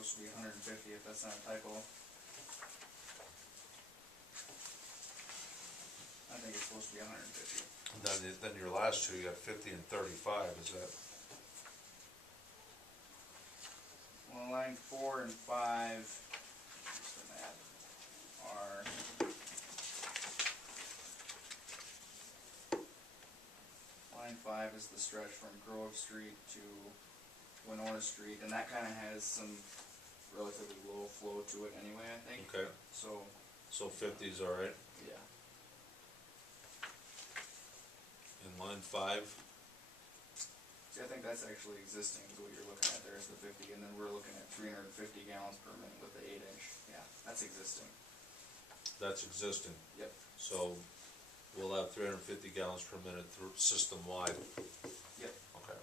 supposed to be 150 if that's not a typo. I think it's supposed to be 150. Then your last two, you got 50 and 35, is that? Well, line 4 and 5, just the map, are line 5 is the stretch from Grove Street to Winona Street, and that kind of has some relatively low flow to it anyway, I think. Okay. So 50 is all right. yeah. In line 5. See, I think that's actually existing, is what you're looking at there is the 50, and then we're looking at 350 gallons per minute with the 8-inch. Yeah, that's existing. That's existing. Yep. So we'll have 350 gallons per minute through system wide. Yep. Okay.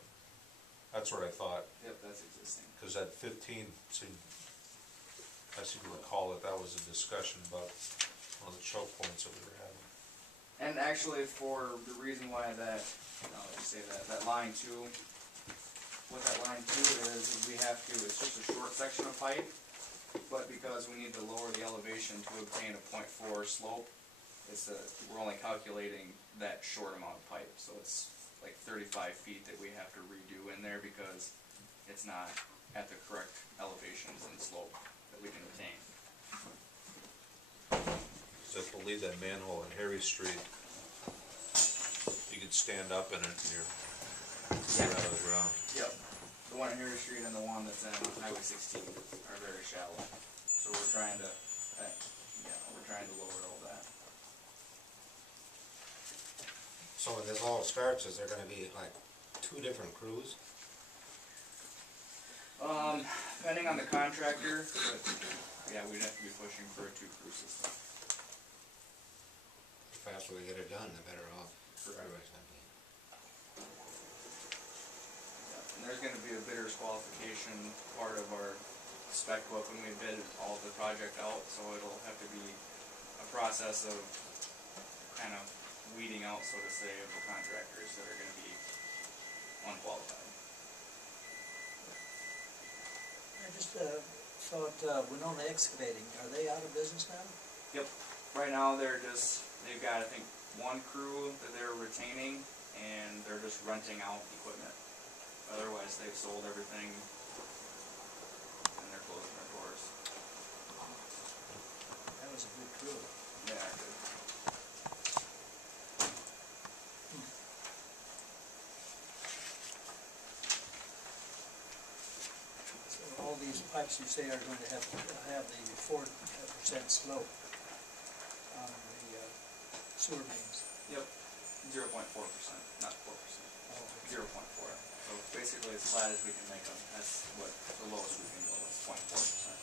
That's what I thought. Yep, that's existing. Because that 15 seemed, I seem to recall that was a discussion about one of the choke points that we were having. And actually, for the reason why that, now let me say that line 2, what that line 2 is we have to, it's just a short section of pipe, but because we need to lower the elevation to obtain a 0.4 slope, we're only calculating that short amount of pipe, so it's like 35 feet that we have to redo in there because it's not at the correct elevations and slope that we can obtain. So if we'll leave that manhole on Harry Street, you could stand up in it and you're out of the ground. Yep. The one on Harry Street and the one that's on Highway 16 are very shallow. So we're trying to, lower all that. So when this all starts, is there gonna be like 2 different crews? Depending on the contractor, but yeah, we'd have to be pushing for a 2-crew system. The faster we get it done, the better off everybody's gonna be. Yeah, and there's going to be a bidder's qualification part of our spec book when we bid all the project out, so it'll have to be a process of kind of weeding out, so to say, of the contractors that are going to be unqualified. I just thought Winona Excavating, are they out of business now? Yep. Right now they've got, I think, 1 crew that they're retaining, and they're just renting out equipment. Otherwise, they've sold everything, and they're closing their doors. That was a good crew. Yeah, good. So all these pipes you say are going to have the 4% slope on the sewer mains. Yep. 0.4%, not 4%. Oh, 0.4. So basically as flat as we can make them. That's what the lowest we can go is 0.4%.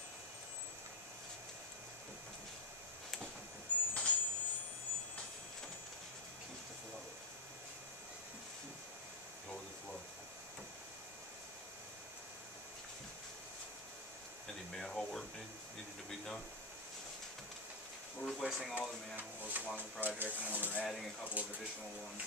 keep the flow. Go with the flow. Any manhole work needed to be done? We're replacing all the manholes along the project, and then we're adding a couple of additional ones.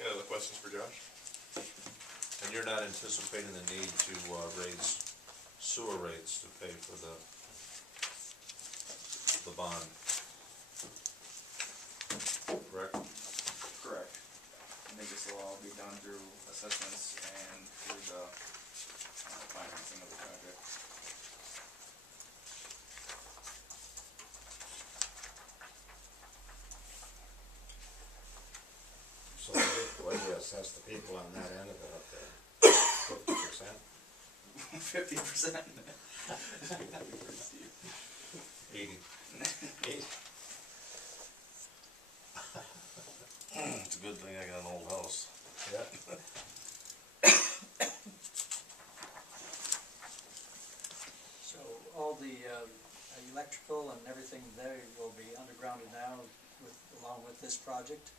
Any other questions for Josh? And you're not anticipating the need to raise sewer rates to pay for the bond, correct? Correct. I think this will all be done through assessments and through the financing of the project. So what do you assess the people on that end of it up there? 50%? 50%. 80. 8? It's a good thing I got an old house. Yeah. So all the electrical and everything there will be undergrounded now along with this project?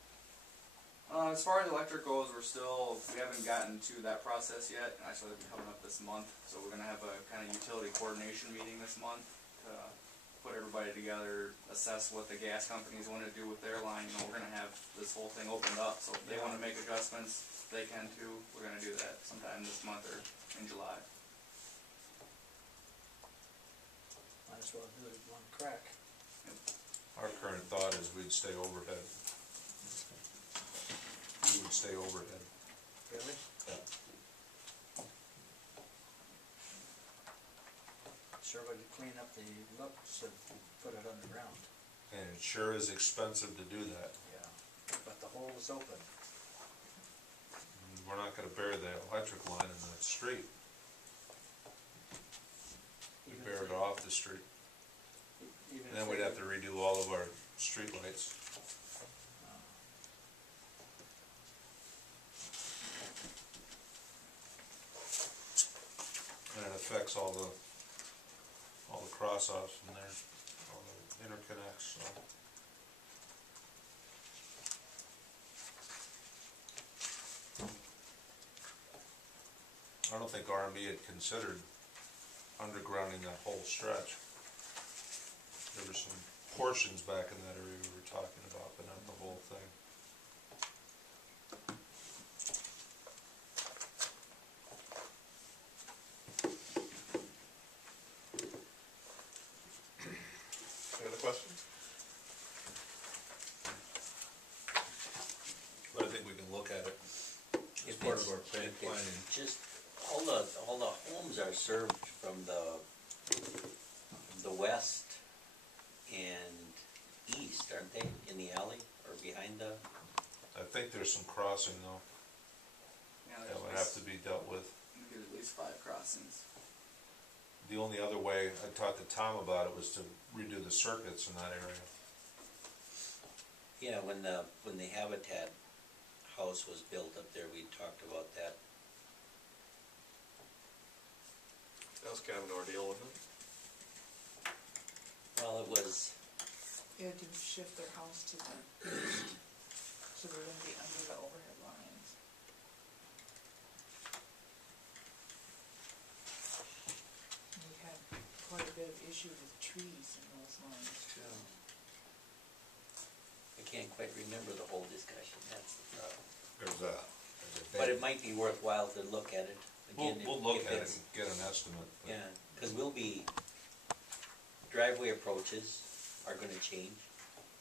As far as electric goes, we haven't gotten to that process yet. Actually, it'll be coming up this month, so we're gonna have a kind of utility coordination meeting this month to put everybody together, assess what the gas companies wanna do with their line. You know, we're gonna have this whole thing opened up, so if they wanna make adjustments, they can too. We're gonna do that sometime this month or in July. Might as well do it in one crack. Our current thought is we'd stay overhead. We would stay overhead. Really? Yeah. Sure would clean up the looks if you put it underground. And it sure is expensive to do that. Yeah. But the hole is open. We're not gonna bury the electric line in the street. We Even bury if it off the street. Even And then we'd have to redo all of our street lights. And it affects all the cross-offs from there, all the interconnects, so. I don't think RME had considered undergrounding that whole stretch. There were some portions back in that area we were talking about, but not the whole thing. Any other questions? But I think we can look at it as part of our planning. Just, all the homes are served from the west and east, aren't they, in the alley, or behind the? I think there's some crossing though, Yeah, that would have to be dealt with. We get at least 5 crossings. The only other way, I talked to Tom about it, was to redo the circuits in that area. Yeah, when the Habitat house was built up there, we talked about that. That was kind of an ordeal, wasn't it? Well, it was, They had to shift their house to the east, so they're gonna be under the overhead lines. And we had quite a bit of issues with trees in those lines too. I can't quite remember the whole discussion, that's the problem. There's a But big, it might be worthwhile to look at it again. We'll if- look if at it it's- and get an estimate. But Yeah, cause driveway approaches are gonna change,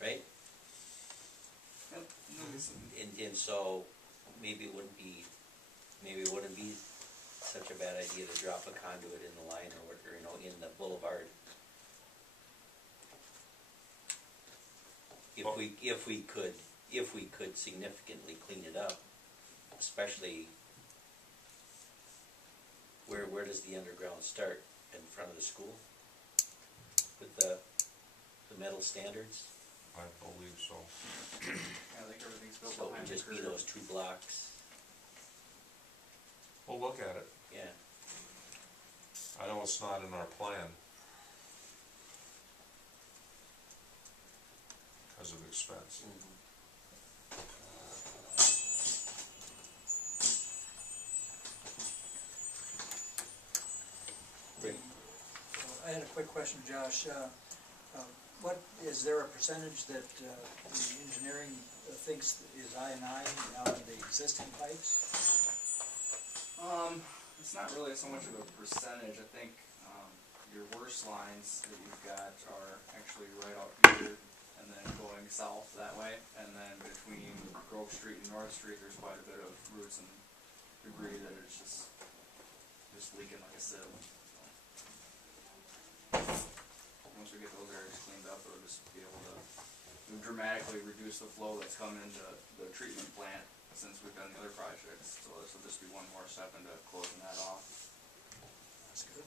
right? Yep. And so, maybe it wouldn't be such a bad idea to drop a conduit in the line or, you know, in the boulevard. If we could significantly clean it up, especially where does the underground start? In front of the school? With the metal standards? I believe so. Yeah, I think everything's built So it behind would the just be curve. those 2 blocks, We'll look at it. yeah. I know it's not in our plan because of expense. I had a quick question, Josh. Is there a percentage that the engineering thinks is I&I on the existing pipes? It's not really so much of a percentage. I think your worst lines that you've got are actually right out here and then going south that way. And then between Grove Street and North Street, there's quite a bit of roots and debris that it's just leaking like a sieve. Once we get those areas cleaned up, it'll just be able to dramatically reduce the flow that's come into the treatment plant since we've done the other projects. So this will just be one more step into closing that off. That's good.